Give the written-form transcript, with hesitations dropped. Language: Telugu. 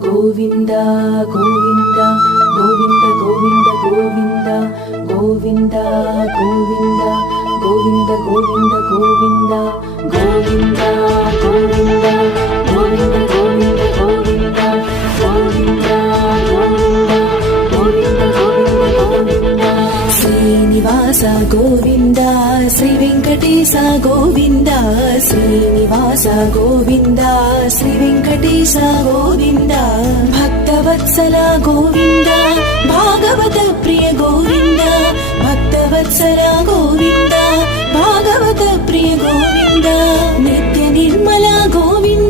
గోవింద గోవింద గోవింద గోవింద గోవింద గోవింద గోవింద గోవింద గోవింద గోవింద గోవింద గోవింద గోవింద గోవింద గోవింద గోవింద గోవింద గోవింద గోవింద శ్రీనివాస గోవింద శ్రీ వెంకటేశ గోవింద శ్రీనివాస గోవింద శ్రీ వెంకటేశ గోవింద భక్తవత్సల గోవింద భాగవత ప్రియ గోవింద భక్తవత్సల గోవింద భాగవత ప్రియ గోవింద నిత్య నిర్మల గోవింద